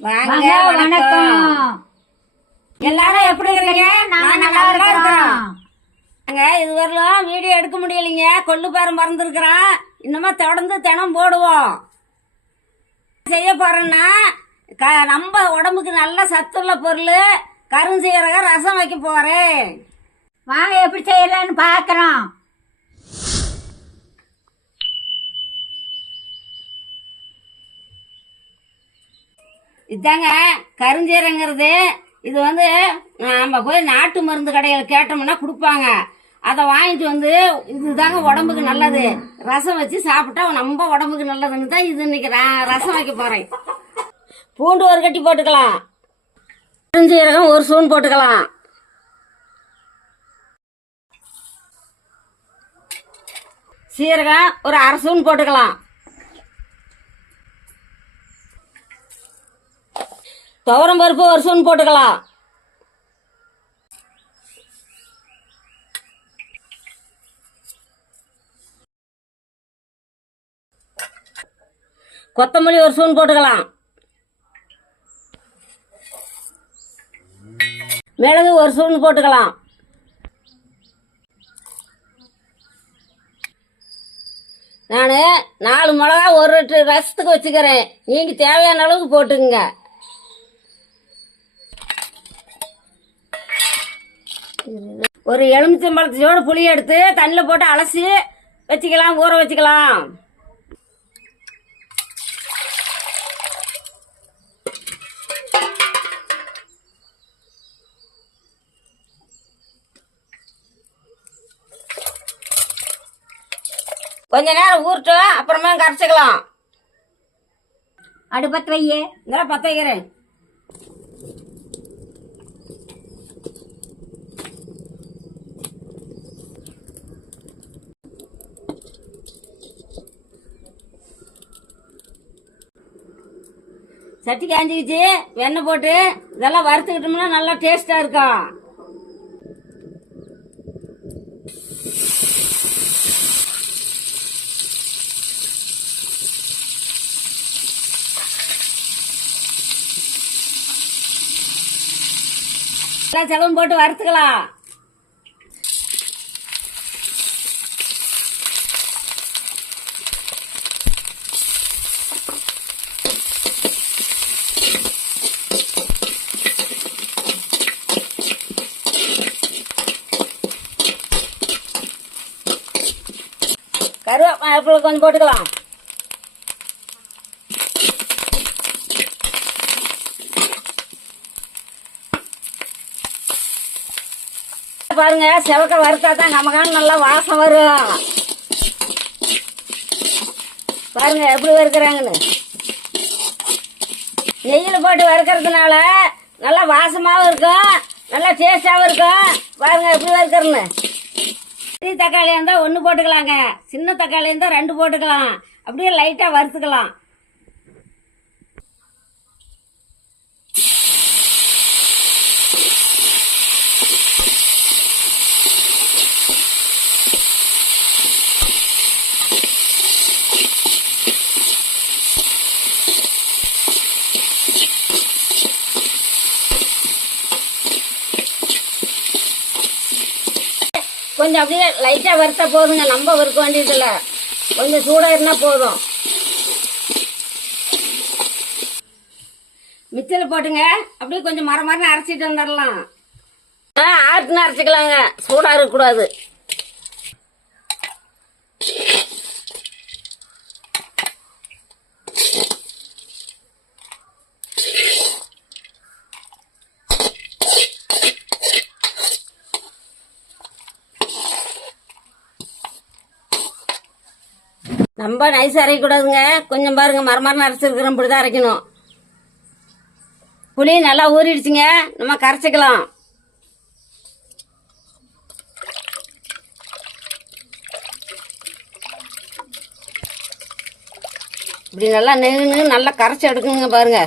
வாங்க வணக்கம். எல்லாரும் எப்படி இருக்கீங்க? நான் நல்லா இருக்கிறோம். இது வரலாம் வீடியோ எடுக்க முடியலைங்க, கொள்ளு பேரம் மறந்துருக்கிறோம். இன்னுமா தொடர்ந்து தினம் போடுவோம். செய்ய போறேன்னா நம்ம உடம்புக்கு நல்ல சத்துள்ள பொருள் கருஞ்சீரக ரசம் வைக்க போறேன். வாங்க எப்படி செய்யலான்னு பாக்குறோம். இதாங்க கருஞ்சீரங்கிறது. இது வந்து நம்ம போய் நாட்டு மருந்து கடையில் கேட்டோம்னா கொடுப்பாங்க. அதை வாங்கிட்டு வந்து இதுதாங்க உடம்புக்கு நல்லது. ரசம் வச்சு சாப்பிட்டா நம்ம உடம்புக்கு நல்லதுன்னு தான் இது இன்னைக்கு ரசம் வைக்க போறேன். பூண்டு ஒரு கட்டி போட்டுக்கலாம், கருஞ்சீரகம் ஒரு ஸ்பூன் போட்டுக்கலாம், சீரகம் ஒரு அரை ஸ்பூன் போட்டுக்கலாம், துவரம் பருப்பு ஒரு ஸ்பூன் போட்டுக்கலாம், கொத்தமல்லி ஒரு ஸ்பூன் போட்டுக்கலாம், மிளகு ஒரு ஸ்பூன் போட்டுக்கலாம், நான் 4 மிளகா ஒரு லிட்டர் ரசத்துக்கு வச்சுக்கிறேன். நீங்க தேவையான அளவுக்கு போட்டுக்குங்க. ஒரு எலுமிச்சம்பழத்தோட புளி எடுத்து தண்ணியில் போட்டு அலசி வச்சுக்கலாம், ஊற வச்சுக்கலாம். கொஞ்ச நேரம் ஊறட்டும், அப்புறமா கரைச்சிக்கலாம். அடுப்பத்து வையே. இதெல்லாம் பற்ற வைக்கிறேன். சட்டி காஞ்சிக்கிச்சு, வெண்ணெய் போட்டு இதெல்லாம் வறுத்துக்கிட்டோம்னா நல்லா டேஸ்டா இருக்கும். செலவும் போட்டு வறுத்துக்கலாம். கருவேப்பிலை கொஞ்சம் போட்டுக்கலாம். பாருங்க, செவக்க வறுத்தா தான் நமக்கான நல்லா வாசம் வரும். பாருங்க எப்படி வறுக்கிறாங்கன்னு. நெய்யில் போட்டு வறுக்கிறதுனால நல்லா வாசமாகவும் இருக்கும், நல்லா டேஸ்டாகவும் இருக்கும். பாருங்க எப்படி வறுக்கிறேன்னு. பெரிய தக்காளி இருந்தால் 1 போட்டுக்கலாங்க, சின்ன தக்காளி இருந்தால் 2 போட்டுக்கலாம். அப்படியே லைட்டாக வறுத்துக்கலாம். கொஞ்சம் அப்படியே லைட்டாக வறுத்தா போதுங்க, நம்ம வறுக்க வேண்டியதில்லை. கொஞ்சம் சூடாக இருந்தால் போதும். மிக்சியில் போட்டுங்க அப்படியே கொஞ்சம் மரமரன்னு அரைச்சிட்டு வந்துடலாம். ஆட்டுன்னு அரைச்சிக்கலாங்க, சூடாக இருக்கக்கூடாது. ரொம்ப நைஸ் அரைக்கக்கூடாதுங்க, கொஞ்சம் பாருங்க மரமரன்னு அரைச்சிருக்கிறோம். இப்படிதான் அரைக்கணும். புளி நல்லா ஊறிடுச்சுங்க, நம்ம கரைச்சிக்கலாம். இப்படி நல்லா நெருங்கு நல்லா கரைச்சி எடுக்கணுங்க. பாருங்க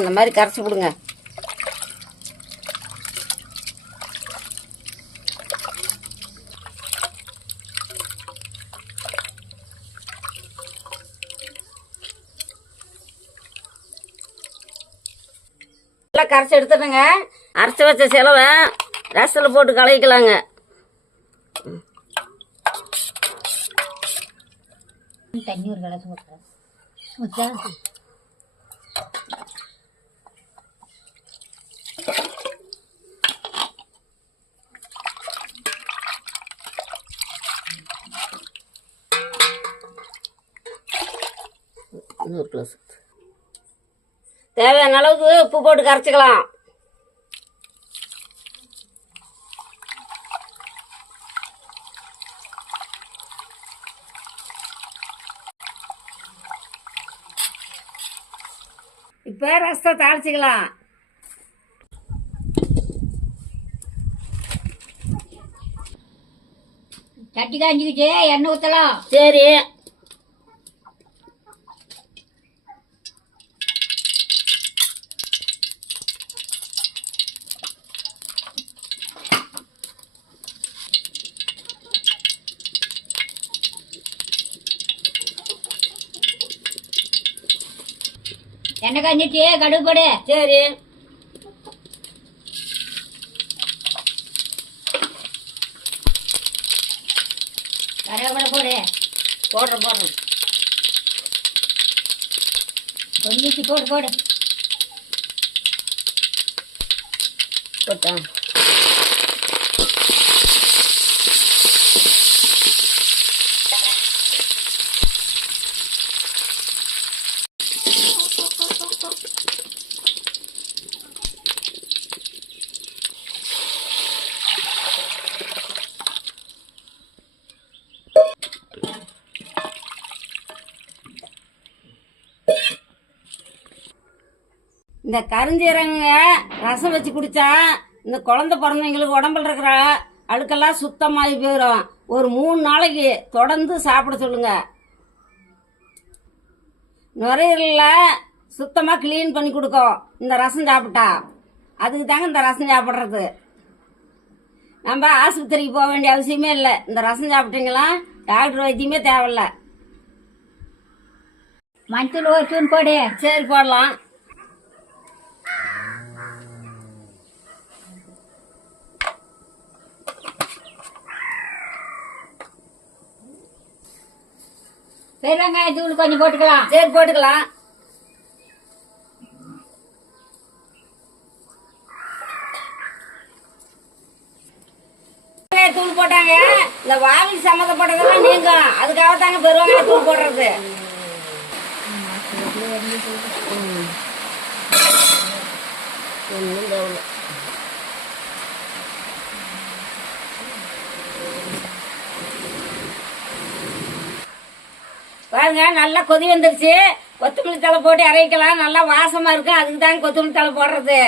இந்த மாதிரி கரைச்சி விடுங்க. நல்லா கரைச்சி எடுத்துடுங்க. அரைச்சி வச்ச செலவை ரசத்தில் போட்டு கலக்கிக்கலாங்க. தண்ணி ஒரு கிளாஸ் ஊற்றுறேன். ஊற்றா இன்னொரு கிளாஸ் தேவையான அளவுக்கு உப்பு போட்டு கரைச்சிக்கலாம். இப்போ ரசத்தை தாளிச்சிக்கலாம். சட்டி காஞ்சிக்கிச்சு, எண்ணெய் ஊற்றலாம். சரி, எண்ணெய் காஞ்சிச்சு, கடுகு போடு. சரி, கருவேப்பிலை போடு. போடுறேன். கொஞ்சிச்சு போடு போட்டேன். இந்த கருஞ்சீரங்க ரசம் வச்சு குடிச்சா இந்த குழந்தை பிறந்தவங்களுக்கு உடம்புல இருக்கிற அழுக்கெல்லாம் சுத்தமாகி போயிடும். ஒரு 3 நாளைக்கு தொடர்ந்து சாப்பிட சொல்லுங்க. நுரையீரலில் சுத்தமாக க்ளீன் பண்ணி கொடுக்கும் இந்த ரசம் சாப்பிட்டா. அதுக்கு தாங்க இந்த ரசம் சாப்பிட்றது. நம்ம ஆஸ்பத்திரிக்கு போக வேண்டிய அவசியமே இல்லை. இந்த ரசம் சாப்பிட்டீங்களா டாக்டர் வைத்தியமே தேவையில்ல. மஞ்சள் ஒரு ஸ்பூன் போடு. சரி, போடலாம். பெரிய வெங்காய தூள் கொஞ்சம் போட்டுக்கலாம். சரி, போட்டுக்கலாம். தூள் போட்டாங்க. இந்த வாவி சம்மந்தப்பட்டதெல்லாம் நீங்கும். அதுக்காக தாங்க பெருவாங்க தூள் போடுறது. பாருங்க, நல்லா கொதி வந்துருச்சு. கொத்தமல்லி தழை போட்டு அரைக்கலாம். நல்லா வாசமா இருக்கு. அதுக்கு தாங்க கொத்தமல்லி தழை போடுறது.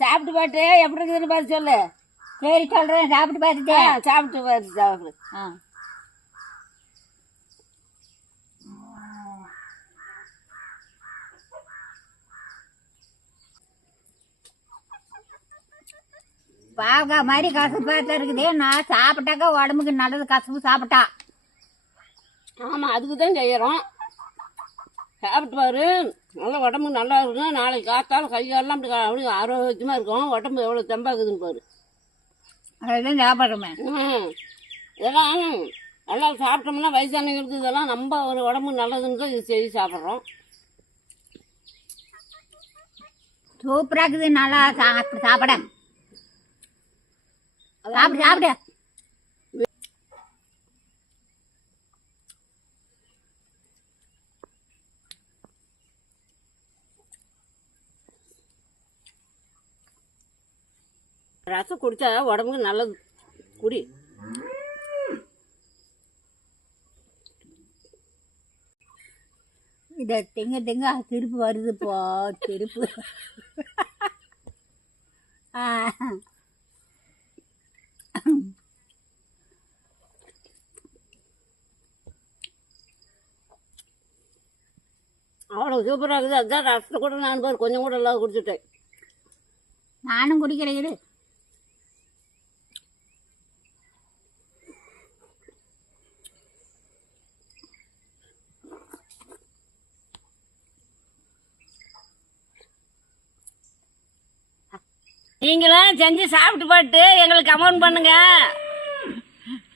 சாப்பிட்டு பாட்டு எப்படி இருக்குதுன்னு பார்த்து சொல்லு. சரி சொல்றேன், சாப்பிட்டு பார்த்துட்டு. சாப்பிட்டு பார்த்து சாப்பிடு. பாவக்காய் மாதிரி கசப்பு தான் இருக்குது. நான் சாப்பிட்டாக்கா உடம்புக்கு நல்லது கசப்பு சாப்பிட்டா. ஆமாம், அதுக்கு தான் செய்கிறோம். சாப்பிட்டு பாரு, நல்லா உடம்புக்கு நல்லா இருக்கும். நாளைக்கு காத்தாலும் கை காலெல்லாம் அப்படி ஆரோக்கியமாக இருக்கும். உடம்பு எவ்வளோ தெம்பாக்குதுன்னு பாரு. அதுதான் சாப்பிட்றோமே. இதெல்லாம் நல்லா சாப்பிட்டோம்னா வயசானவங்களுக்கு இதெல்லாம் நம்ம ஒரு உடம்புக்கு நல்லதுன்னு தான் இது செய்து சாப்பிட்றோம். சூப்பராக இருக்குது. நல்லா சாப்பிட சாப்பிடு சாப்பிடு. ரசம் குடித்தா உடம்புக்கு நல்லது. குடி. இதை திங்க திங்க திருப்பு வருதுப்போ திருப்பு. ஆ அவ்வளோ சூப்பராக இருக்குது. அதுதான் ரசத்தை கூட நான் பாரு கொஞ்சம் கூட எல்லாம் குடிச்சிட்டேன். நானும் குடிக்கிறேன். நீங்களும் செஞ்சு சாப்பிட்டு பாட்டு எங்களுக்கு கமெண்ட் பண்ணுங்க,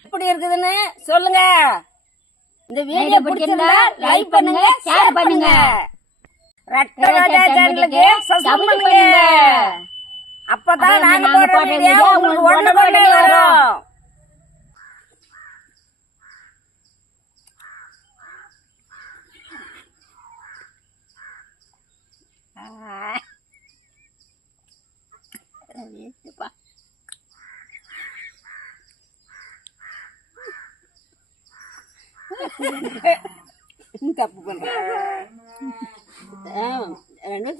எப்படி இருக்குதுன்னு சொல்லுங்க. இந்த வீடியோ பிடிச்சிருந்தா லைக் பண்ணுங்க, ஷேர் பண்ணுங்க, ரெட்டை ராஜா சேனலுக்கு சப்ஸ்கிரைப் பண்ணுங்க. அப்பதான் நாங்க போடுற வீடியோ உங்களுக்கு உடனே வரும். தப்பு பண்ற 2